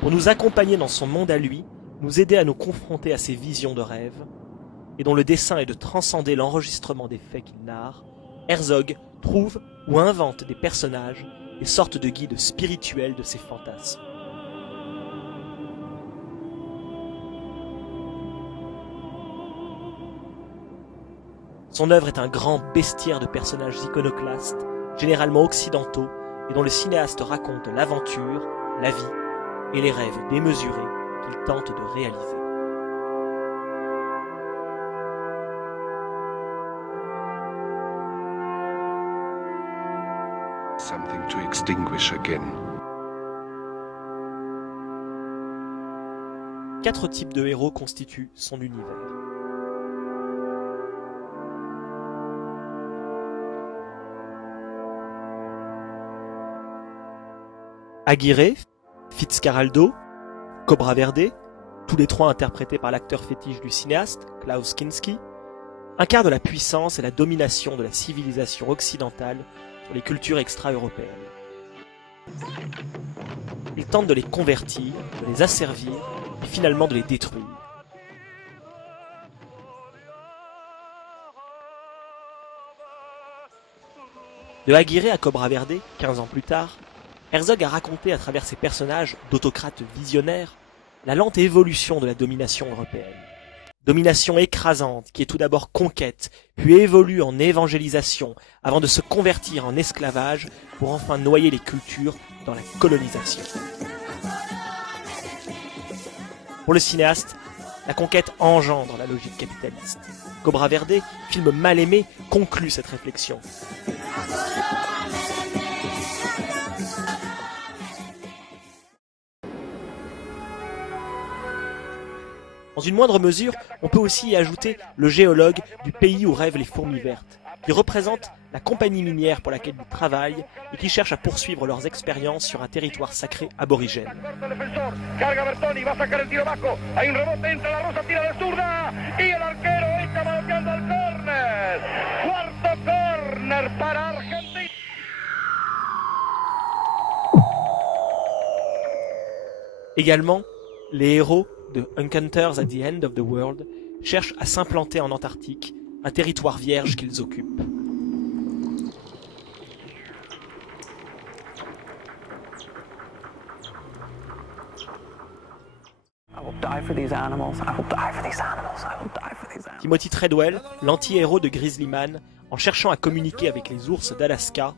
pour nous accompagner dans son monde à lui, nous aider à nous confronter à ses visions de rêve, et dont le dessein est de transcender l'enregistrement des faits qu'il narre, Herzog trouve ou invente des personnages, des sortes de guides spirituels de ses fantasmes. Son œuvre est un grand bestiaire de personnages iconoclastes, généralement occidentaux, et dont le cinéaste raconte l'aventure, la vie et les rêves démesurés qu'il tente de réaliser. Something to extinguish again. 4 types de héros constituent son univers. Aguirre, Fitzcarraldo, Cobra Verde, tous les trois interprétés par l'acteur fétiche du cinéaste, Klaus Kinski, incarnent la puissance et la domination de la civilisation occidentale sur les cultures extra-européennes. Ils tentent de les convertir, de les asservir et finalement de les détruire. De Aguirre à Cobra Verde, 15 ans plus tard, Herzog a raconté à travers ses personnages d'autocrates visionnaires la lente évolution de la domination européenne. Domination écrasante qui est tout d'abord conquête, puis évolue en évangélisation avant de se convertir en esclavage pour enfin noyer les cultures dans la colonisation. Pour le cinéaste, la conquête engendre la logique capitaliste. Cobra Verde, film mal aimé, conclut cette réflexion. Dans une moindre mesure, on peut aussi y ajouter le géologue du pays où rêvent les fourmis vertes, qui représente la compagnie minière pour laquelle ils travaillent et qui cherchent à poursuivre leurs expériences sur un territoire sacré aborigène. Également, les héros de Encounters at the End of the World cherchent à s'implanter en Antarctique, un territoire vierge qu'ils occupent. Timothy Treadwell, l'anti-héros de Grizzly Man, en cherchant à communiquer avec les ours d'Alaska,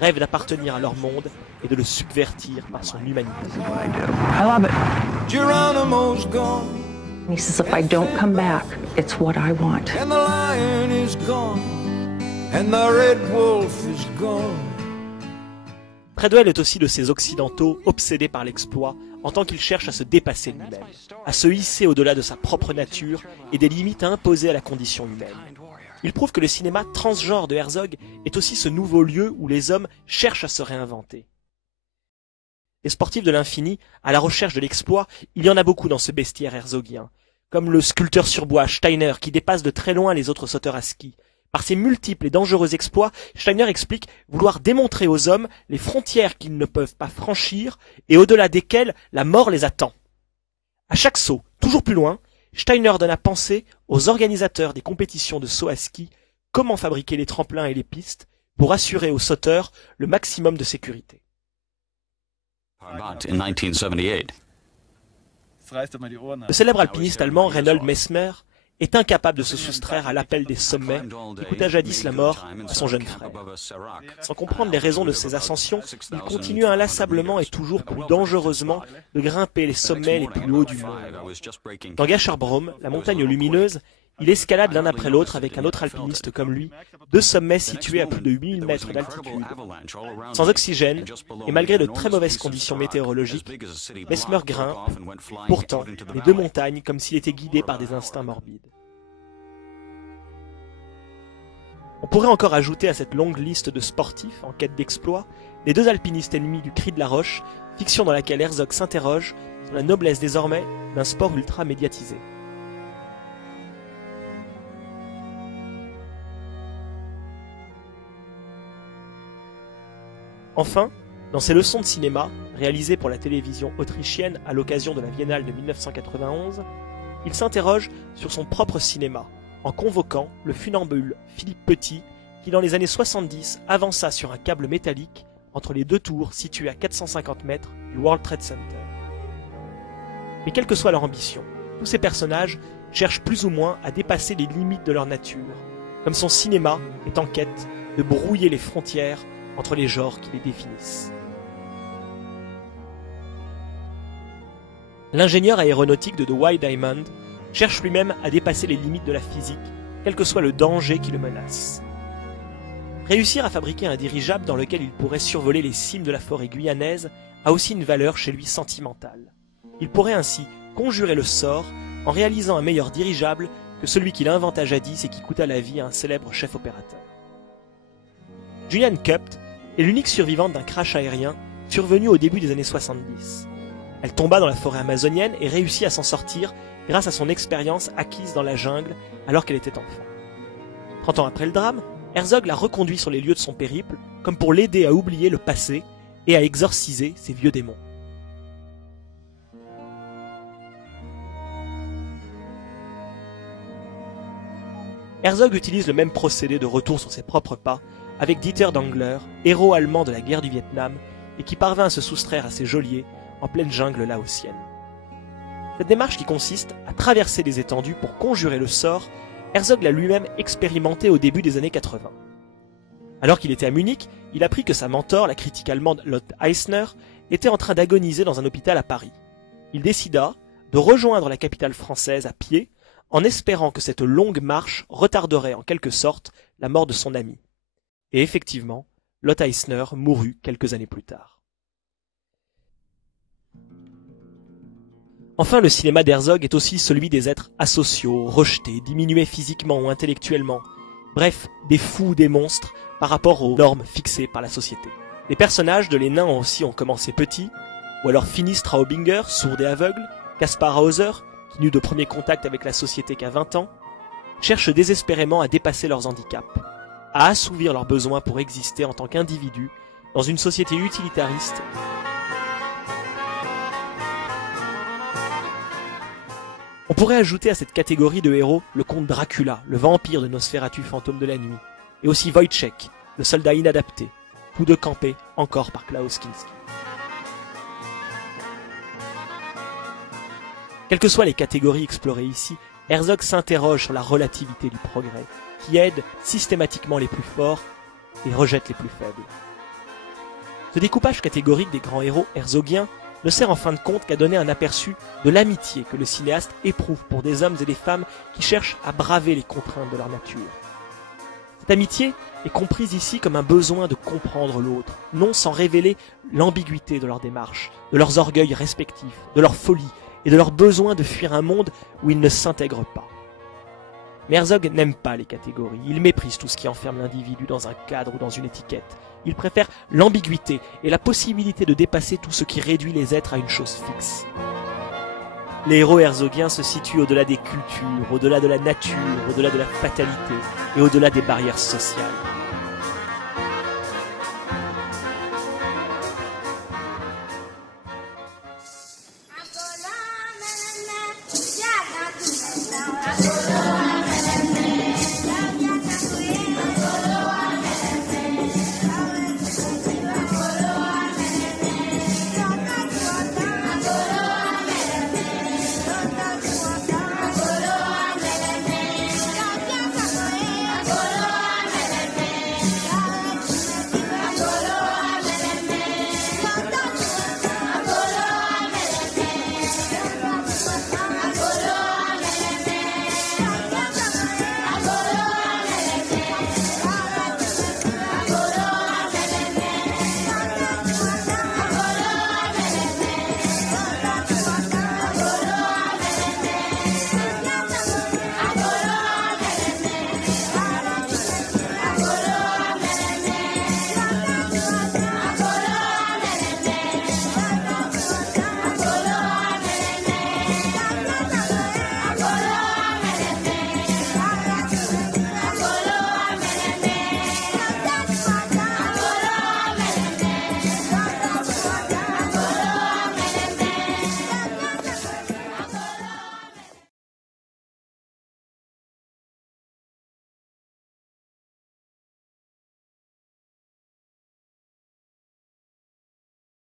rêve d'appartenir à leur monde et de le subvertir par son humanité. I love it. Geronimo's gone. He says, if I don't come back, it's what I want. And the lion is gone. And the red wolf is gone. Treadwell est aussi de ces occidentaux obsédés par l'exploit en tant qu'il cherche à se dépasser lui-même, à se hisser au-delà de sa propre nature et des limites imposées à la condition humaine. Il prouve que le cinéma transgenre de Herzog est aussi ce nouveau lieu où les hommes cherchent à se réinventer. Les sportifs de l'infini, à la recherche de l'exploit, il y en a beaucoup dans ce bestiaire herzogien, comme le sculpteur sur bois Steiner qui dépasse de très loin les autres sauteurs à ski. Par ses multiples et dangereux exploits, Steiner explique vouloir démontrer aux hommes les frontières qu'ils ne peuvent pas franchir et au-delà desquelles la mort les attend. À chaque saut, toujours plus loin, Steiner donne à penser aux organisateurs des compétitions de saut à ski comment fabriquer les tremplins et les pistes pour assurer aux sauteurs le maximum de sécurité. Le célèbre alpiniste allemand Reinhold Messmer est incapable de se soustraire à l'appel des sommets qui coûta jadis la mort à son jeune frère. Sans comprendre les raisons de ses ascensions, il continue inlassablement et toujours plus dangereusement de grimper les sommets les plus hauts du monde. Dans Gasherbrum, la montagne lumineuse, il escalade l'un après l'autre avec un autre alpiniste comme lui, 2 sommets situés à plus de 8000 mètres d'altitude. Sans oxygène, et malgré de très mauvaises conditions météorologiques, Messmer grimpe, pourtant, les 2 montagnes comme s'il était guidé par des instincts morbides. On pourrait encore ajouter à cette longue liste de sportifs en quête d'exploit les 2 alpinistes ennemis du Cri de la Roche, fiction dans laquelle Herzog s'interroge sur la noblesse désormais d'un sport ultra médiatisé. Enfin, Dans ses leçons de cinéma, réalisées pour la télévision autrichienne à l'occasion de la Biennale de 1991, il s'interroge sur son propre cinéma, en convoquant le funambule Philippe Petit, qui dans les années 70 avança sur un câble métallique entre les deux tours situées à 450 mètres du World Trade Center. Mais quelle que soit leur ambition, tous ces personnages cherchent plus ou moins à dépasser les limites de leur nature, comme son cinéma est en quête de brouiller les frontières entre les genres qui les définissent. L'ingénieur aéronautique de The White Diamond cherche lui-même à dépasser les limites de la physique, quel que soit le danger qui le menace. Réussir à fabriquer un dirigeable dans lequel il pourrait survoler les cimes de la forêt guyanaise a aussi une valeur chez lui sentimentale. Il pourrait ainsi conjurer le sort en réalisant un meilleur dirigeable que celui qu'il inventa jadis et qui coûta la vie à un célèbre chef opérateur. Julianne Cupt est l'unique survivante d'un crash aérien survenu au début des années 70. Elle tomba dans la forêt amazonienne et réussit à s'en sortir grâce à son expérience acquise dans la jungle alors qu'elle était enfant. 30 ans après le drame, Herzog l'a reconduit sur les lieux de son périple comme pour l'aider à oublier le passé et à exorciser ses vieux démons. Herzog utilise le même procédé de retour sur ses propres pas avec Dieter Dangler, héros allemand de la guerre du Vietnam et qui parvint à se soustraire à ses geôliers en pleine jungle laotienne. Cette démarche qui consiste à traverser les étendues pour conjurer le sort, Herzog l'a lui-même expérimenté au début des années 80. Alors qu'il était à Munich, il apprit que sa mentor, la critique allemande Lotte Eisner, était en train d'agoniser dans un hôpital à Paris. Il décida de rejoindre la capitale française à pied, en espérant que cette longue marche retarderait en quelque sorte la mort de son ami. Et effectivement, Lotte Eisner mourut quelques années plus tard. Enfin, le cinéma d'Herzog est aussi celui des êtres asociaux, rejetés, diminués physiquement ou intellectuellement, bref, des fous ou des monstres par rapport aux normes fixées par la société. Les personnages de Les Nains aussi ont commencé petits, ou alors Finny Straubinger, sourde et aveugle, Kaspar Hauser, qui n'eut de premier contact avec la société qu'à 20 ans, cherchent désespérément à dépasser leurs handicaps, à assouvir leurs besoins pour exister en tant qu'individus dans une société utilitariste. On pourrait ajouter à cette catégorie de héros le comte Dracula, le vampire de Nosferatu fantôme de la nuit, et aussi Wojciech, le soldat inadapté, tous deux campés encore par Klaus Kinski. Quelles que soient les catégories explorées ici, Herzog s'interroge sur la relativité du progrès, qui aide systématiquement les plus forts et rejette les plus faibles. Ce découpage catégorique des grands héros herzogiens ne sert en fin de compte qu'à donner un aperçu de l'amitié que le cinéaste éprouve pour des hommes et des femmes qui cherchent à braver les contraintes de leur nature. Cette amitié est comprise ici comme un besoin de comprendre l'autre, non sans révéler l'ambiguïté de leur démarche, de leurs orgueils respectifs, de leur folie et de leur besoin de fuir un monde où ils ne s'intègrent pas. Mais Herzog n'aime pas les catégories, il méprise tout ce qui enferme l'individu dans un cadre ou dans une étiquette. Il préfère l'ambiguïté et la possibilité de dépasser tout ce qui réduit les êtres à une chose fixe. Les héros herzogiens se situent au-delà des cultures, au-delà de la nature, au-delà de la fatalité et au-delà des barrières sociales.